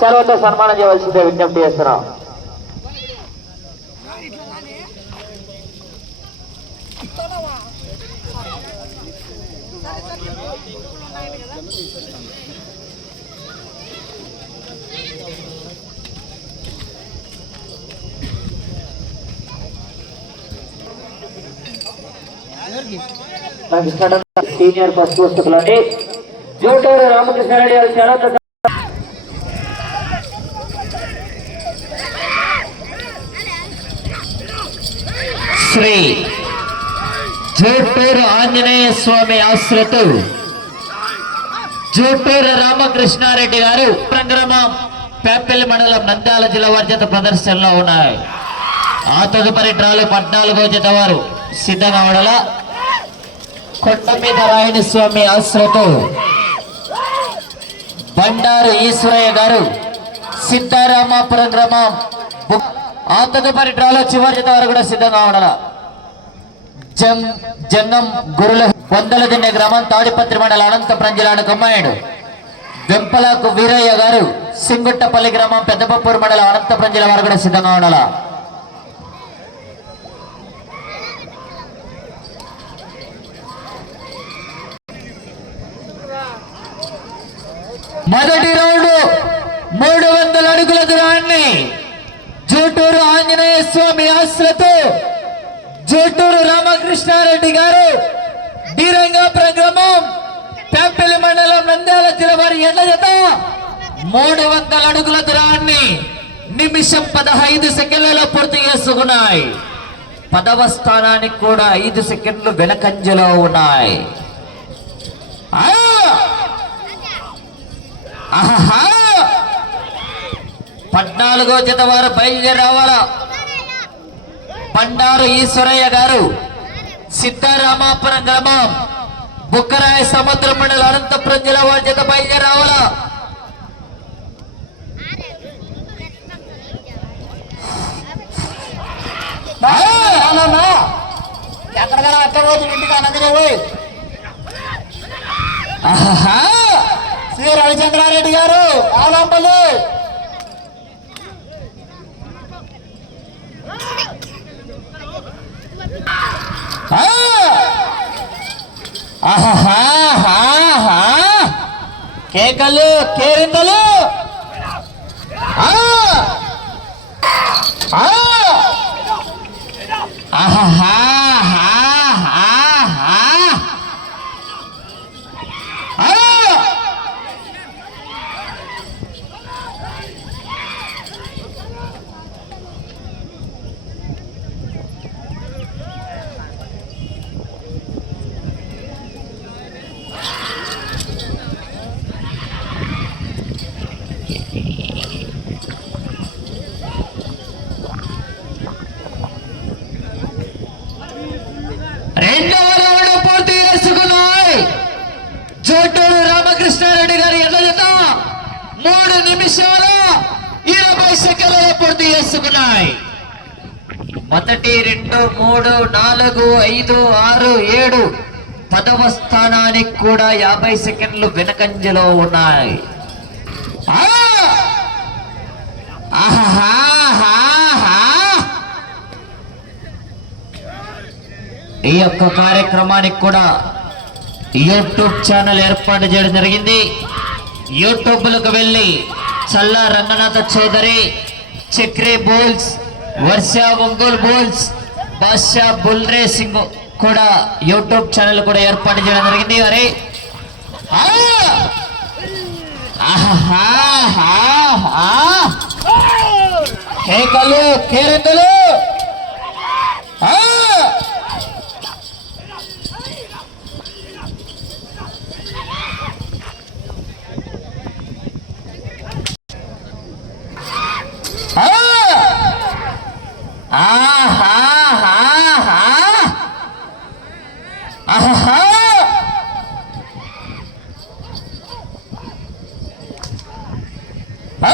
సెలవుతో సన్మానం చేయవలసిందే విజ్ఞప్తి చేస్తున్నాం. సీనియర్ ఫస్ట్ పుస్తకులని జూటూరు రామకృష్ణారెడ్డి గారి శ్రీ జూటూరు ఆంజనేయ స్వామి ఆశ్రతు. జూటూరు రామకృష్ణారెడ్డి గారు గ్రామం పేపల్లి మండలం నంద్యాల జిల్లా వారి ప్రదర్శనలో ఉన్నాయి. ఆ తదుపరి డ్రాలు పద్నాలుగో జత వారు సిద్ధంగా కొండ మీద రాయని స్వామి ఆశ్రతు. బండారు ఈశ్వరయ్య గారు సిద్ధారామాపురం గ్రామం. ఆ తదుపరి డ్రాలో చివరి జత వారు కూడా సిద్ధంగా ఉండాల. జం జంగం గురుల వందల గ్రామం తాడిపత్రి మండల అనంతపురం జిల్లాను కమ్మాయుడు వెంపలకు వీరయ్య గారు సింగుట్టపల్లి గ్రామం పెద్దపప్పూరు మండలం అనంతపురం జిల్లా వారు కూడా సిద్ధంగా ఉండాల. మొదటి రౌండ్ మూడు వందల అడుగుల దూరాన్ని జూటూరు ఆంజనేయ స్వామి ఆశ్రతో జూటూరు రామకృష్ణారెడ్డి గారు. బీరంగాపురం గ్రామం పెంపెల్లి మండలం నంద్యాల జిల్లా వారి ఎడ్ల జత. మూడు వందల అడుగుల దూరాన్ని నిమిషం పదహైదు సెకండ్లలో పూర్తి చేసుకున్నాయి. పదవ స్థానానికి కూడా ఐదు సెకండ్లు వెనకంజలో ఉన్నాయి. ఆ! ఆహా! పద్నాలుగో జత వారు బయలుదేరి రావాలా? బండారు ఈశ్వరయ్య గారు సిద్ధారామాపురం గ్రామం బుక్కరాయ సముద్ర మండలం అనంతపురం జిల్లా వారి జత బయలుదేరి రావాలా ఎక్కడికైనా అట్ట రోజు ఇంటికి అనగానే పోయి ఆహా! శ్రీ రవిచంద్రారెడ్డి గారు ఆలంపల్లి! కేకలు కేరింతలు! ఆహా ఆ! ఆహాహాహాహా! ఆ! రెండవ రౌండ్ పూర్తి చేసుకున్నాయి జోటూరు రామకృష్ణారెడ్డి గారి ఎడ్ల జత మూడు నిమిషాల ఇరవై సెకండ్లలో పూర్తి చేసుకున్నాయి. మొదటి రెండు మూడు నాలుగు ఐదు ఆరు ఏడు. పదవ స్థానానికి కూడా యాభై సెకండ్లు వెనకంజలో ఉన్నాయి. ఈ యొక్క కార్యక్రమానికి కూడా యూట్యూబ్ ఛానల్ ఏర్పాటు చేయడం జరిగింది. యూట్యూబ్లకు వెళ్ళి చల్లా రంగనాథ చౌదరి చక్రి బోల్స్ వర్ష Ongole bulls Badshah bull racing కూడా యూట్యూబ్ ఛానల్ కూడా ఏర్పాటు చేయడం జరిగింది. మరి ఆహా ఆహాహాహాహా! కేకలు కేరింతలు ఆ! ఆ! ఆహాహాహా! ఆహాహా! ఆ!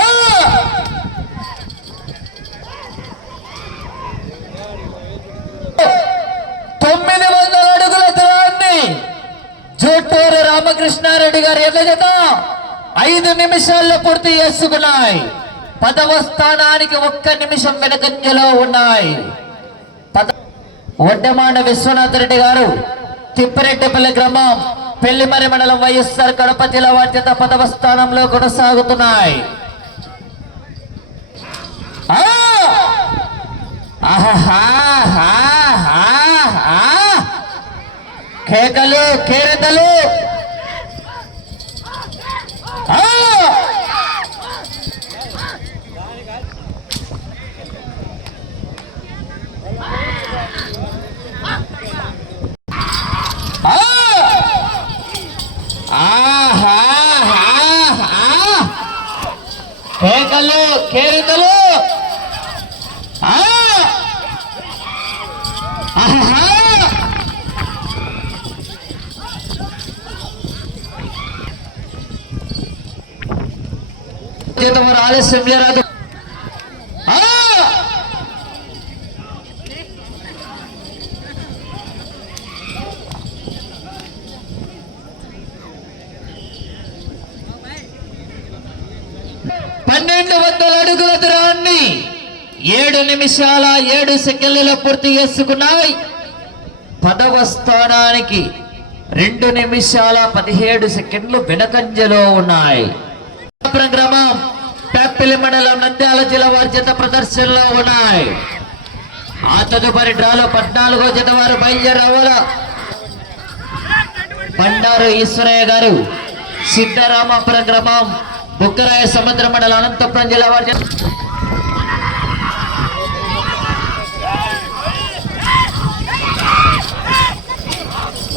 తొమ్మిది వందల కృష్ణారెడ్డి గారు జూటూరు ఐదు నిమిషాల్లో పూర్తి చేసుకున్నాయి. పదవ స్థానానికి ఒక్క నిమిషం వెనకంజలో ఉన్నాయి. పద వడ్డమాన విశ్వనాథ్ రెడ్డి గారు తిప్పిరెడ్డిపల్లి గ్రామం పెళ్ళిమరి మండలం వైఎస్ఆర్ కడప జిల్లా బాధ్యత పదవ స్థానంలో కొనసాగుతున్నాయి. కేకలు కేరతలు ఆ! ఆ! ఆహాహాహా! కేకలు కేరింతలు. జీతం ఆలస్యం చేయరాదు ఆ! పన్నెండు వందల అడుగుల దూరాన్ని ఏడు నిమిషాల ఏడు సెకండ్లలో పూర్తి చేసుకున్నాయి. పదవ స్థానానికి రెండు నిమిషాల పదిహేడు సెకండ్లు వెనకంజలో ఉన్నాయి. గ్రామం మండలం నంద్యాల జిల్లా వారి జత ప్రదర్శనలో ఉన్నాయి. ఆ తదుపరి డ్రాలో పద్నాలుగో జత వారు బయలుదేరవల బండారు ఈశ్వరయ్య గారు సిద్ధరామాపురం గ్రామం బుక్కరాయ సముద్ర మండలం అనంతపురం జిల్లా వారి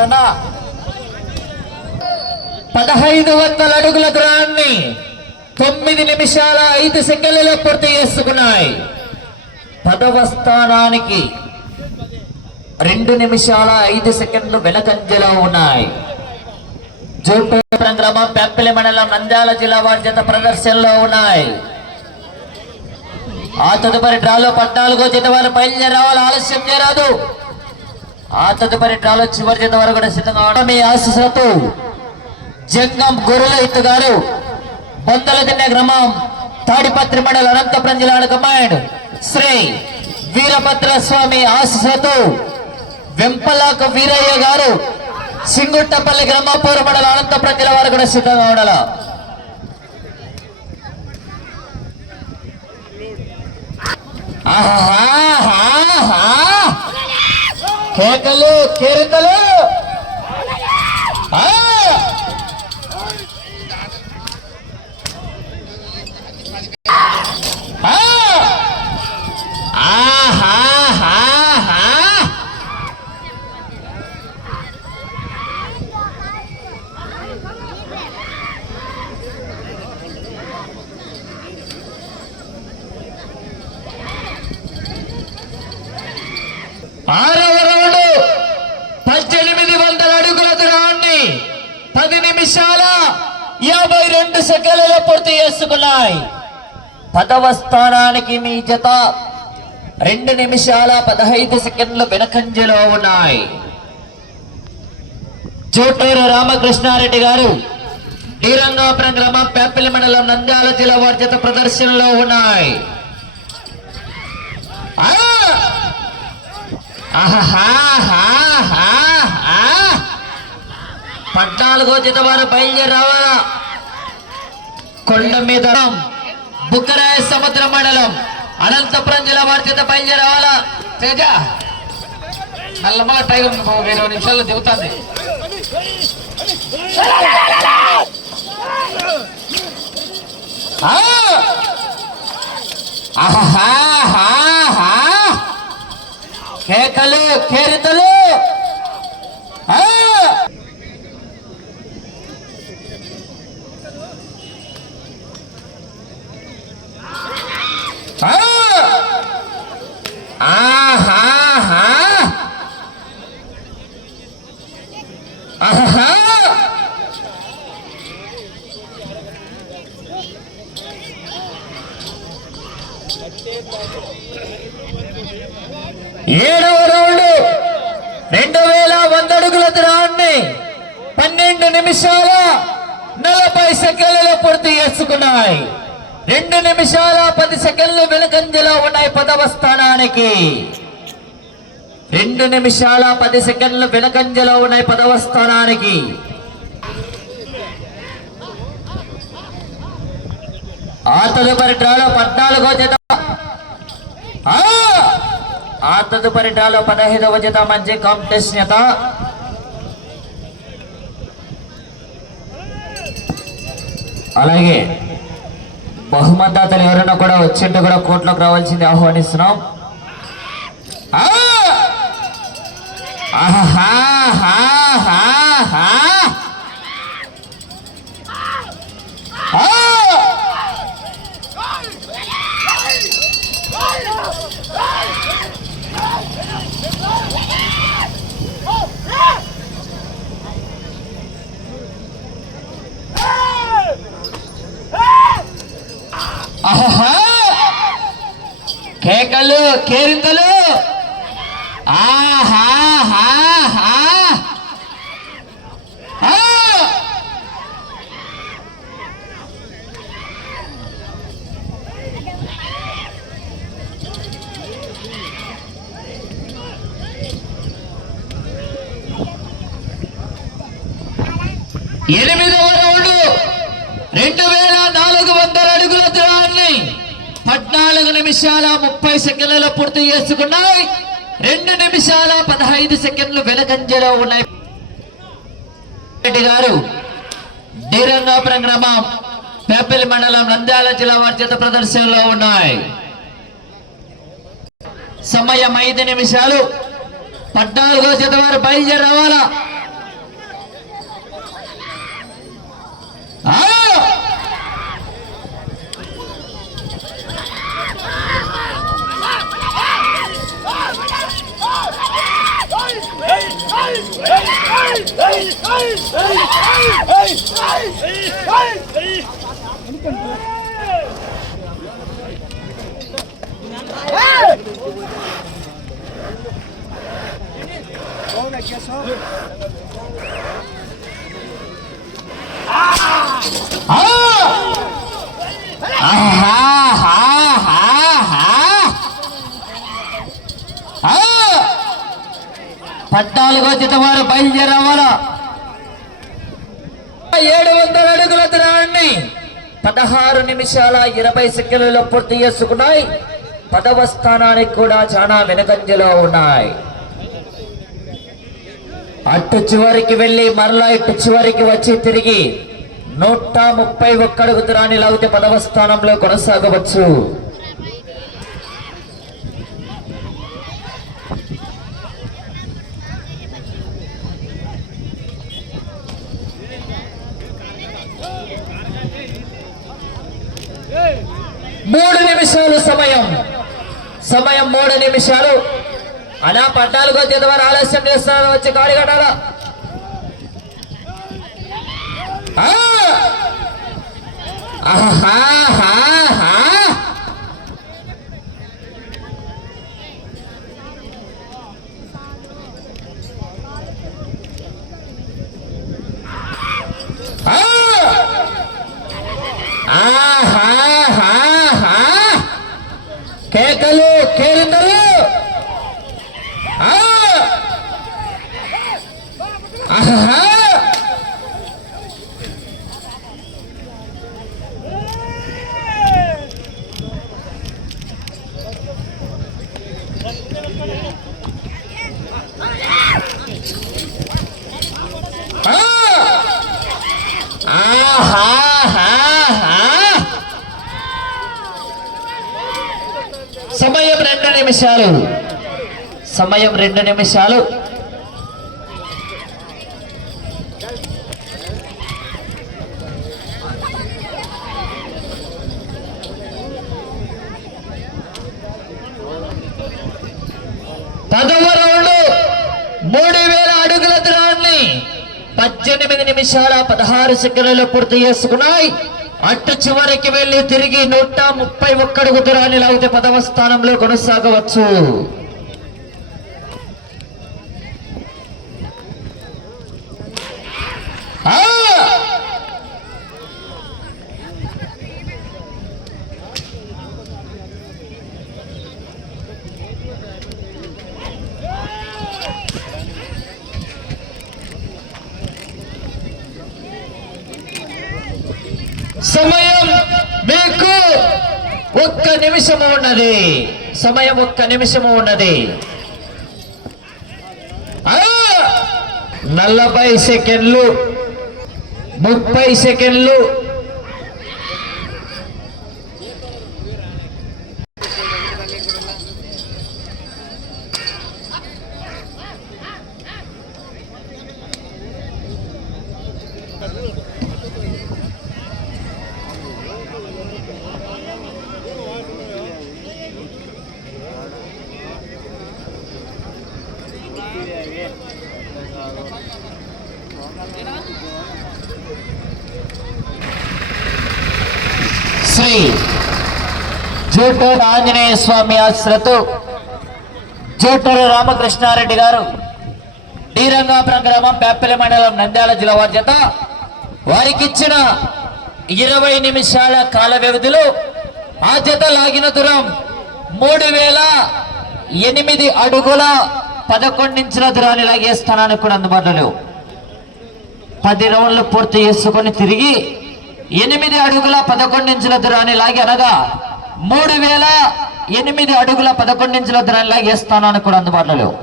నారాయణ పదహైదు వందల అడుగుల దూరాన్ని తొమ్మిది నిమిషాల ఐదు సెకండ్లలో పూర్తి చేసుకున్నాయి. పదవ స్థానానికి రెండు నిమిషాల ఐదు సెకండ్లు వెనకంజలో ఉన్నాయి. జోటోపురం గ్రామం పెంపలి మండలం నంద్యాల జిల్లా వారి జత ప్రదర్శనలో ఉన్నాయి. ఆ తదుపరి డ్రాలో పద్నాలుగో జత వారు బయలుదేరి ఆలస్యం చేయరాదు. ఆ తదుపరి డ్రాలో చివరి జత వరకు కూడా సిద్ధంగా ఉండడం. మీ ఆశీస్సులతో జంగం గొర్రెల ఇత్తు గారు బొందల తిన్న గ్రామం తాడిపత్రి మండల అనంతపురం జిల్లా కమాండ్ శ్రీ వీరభద్ర స్వామి ఆశీస్సులతో వెంపలాక వీరయ్య గారు సింగుట్టపల్లి గ్రామాపూర మండల అనంతపురం జిల్లా వారు కూడా సిద్ధంగా ఉండాల? ఆహా. కేకలు కేరితలు ఆ! ఆ! ఆహాహాహా. ఆరవ రౌండ్ పద్దెనిమిది వందల అడుగుల దూరాన్ని పది నిమిషాల యాభై రెండు సెకండ్లలో పూర్తి పదవ స్థానానికి మీ జత రెండు నిమిషాల పదహైదు సెకండ్లు వెనకంజలో ఉన్నాయి. చోటూరు రామకృష్ణారెడ్డి గారు శ్రీరంగాపురం గ్రామం పేపల్లి మండలం నంద్యాల జిల్లా వారి జత ప్రదర్శనలో ఉన్నాయి. పద్నాలుగో జత వారు బయలుదేరి రావాలా? కొండ మీద బుక్కరాయ సముద్ర మండలం. అనంతపురం జిల్లా వారి చేత బయలుదేరి తేజ! నల్లమల టైగర్ ఇరవై నిమిషాల్లో దిగుతుంది. కేకలు కేరితలు! ఏడవ రౌండ్ రెండు వేల వంద అడుగుల రాండి పన్నెండు నిమిషాల నలభై సెకండ్లలో పూర్తి చేసుకున్నాయి. రెండు నిమిషాల పది సెకండ్లు వెనుకంజలో ఉన్నాయి పదవ స్థానానికి. రెండు నిమిషాల పది సెకండ్లు వెనుకంజలో ఉన్నాయి పదవ స్థానానికి. ఆ తదుపరి డ్రాలో పద్నాలుగో జత. ఆ! తదుపరి డ్రాలో పదహైదవ జత మంచి కాంపిటీషన్ జత. అలాగే బహుమతాతలు ఎవరైనా కూడా వచ్చింటే కూడా కోర్టులోకి రావాల్సింది ఆహ్వానిస్తున్నాం. ఆహా. కేకలు కేరింతలు ఆహాహాహా! ఆ! ఎనిమిదవ రౌండ్ రెండు వేల నాలుగు వందల అడుగుల దూరాన్ని పద్నాలుగు నిమిషాల ముప్పై సెకండ్లలో పూర్తి చేసుకున్నాయి. రెండు నిమిషాల పదహైదు సెకండ్లు వెనకంజలో ఉన్నాయి. రెడ్డి గారు డీరంగాపురం గ్రామం పేపల్లి మండలం నంద్యాల జిల్లా వారి చేత ప్రదర్శనలో ఉన్నాయి. సమయం ఐదు నిమిషాలు. పద్నాలుగో చేత వారు బయలుదేరి రావాలా ఆ! ఆ! ఆహాహాహాహా! ఆ! పద్నాలుగో జత వారు బయలుదేరవాలా ఏడు వందల అడుగుల దూరాన్ని పదహారు నిమిషాల ఇరవై సెకండ్లలో పూర్తి చేసుకున్నాయి. పదవ స్థానానికి కూడా చాలా వెనుకంజలో ఉన్నాయి. అటు చివరికి వెళ్ళి మరలా ఇటు చివరికి వచ్చి తిరిగి నూట ముప్పై ఒక్కడుగు దూరాన్ని లాగితే పదవ స్థానంలో కొనసాగవచ్చు మూడు నిమిషాలు సమయం సమయం మూడు నిమిషాలు. అలా పద్నాలుగో తేదీ వారు ఆలస్యం చేస్తున్నారు వచ్చి గాడి కట్టాల కేకలు కేరిందలు ఆ! ఆహా! ఆ! ఆహాహాహా! సమయం రెండు నిమిషాలు. సమయం రెండు నిమిషాలు. పదవ రౌండ్ మూడు వేల అడుగుల ద్రాన్ని పద్దెనిమిది నిమిషాల పదహారు సెకండ్లలో పూర్తి చేసుకున్నాయి. అటు చివరికి వెళ్ళి తిరిగి నూట ముప్పై ఒక్కడుగు దూరాన్ని లాగితే పదవ స్థానంలో కొనసాగవచ్చు ఆ! సమయం మీకు ఒక్క నిమిషము ఉన్నది. సమయం ఒక్క నిమిషము ఉన్నది. నలభై సెకండ్లు ముప్పై సెకండ్లు శ్రీ జూటూరు ఆంజనేయ స్వామి ఆశ్రతు జూటూరు రామకృష్ణారెడ్డి గారు శ్రీరంగాపురం గ్రామం పేపల్లి మండలం నంద్యాల జిల్లా వారి చేత వారికి ఇచ్చిన ఇరవై నిమిషాల కాల వ్యవధిలో ఆ జత లాగిన దూరం మూడు వేల ఎనిమిది అడుగుల పదకొండు ఇంచుల దూరాన్ని లాగేస్తానని కూడా అందుబాటులో లేవు. పది రౌండ్లు పూర్తి చేసుకొని తిరిగి ఎనిమిది అడుగుల పదకొండు ఇంచుల దూరాన్ని లాగి అనగా మూడు వేల ఎనిమిది అడుగుల పదకొండు ఇంచుల ఏ స్థానానికి కూడా అందుబాటులో లేవు.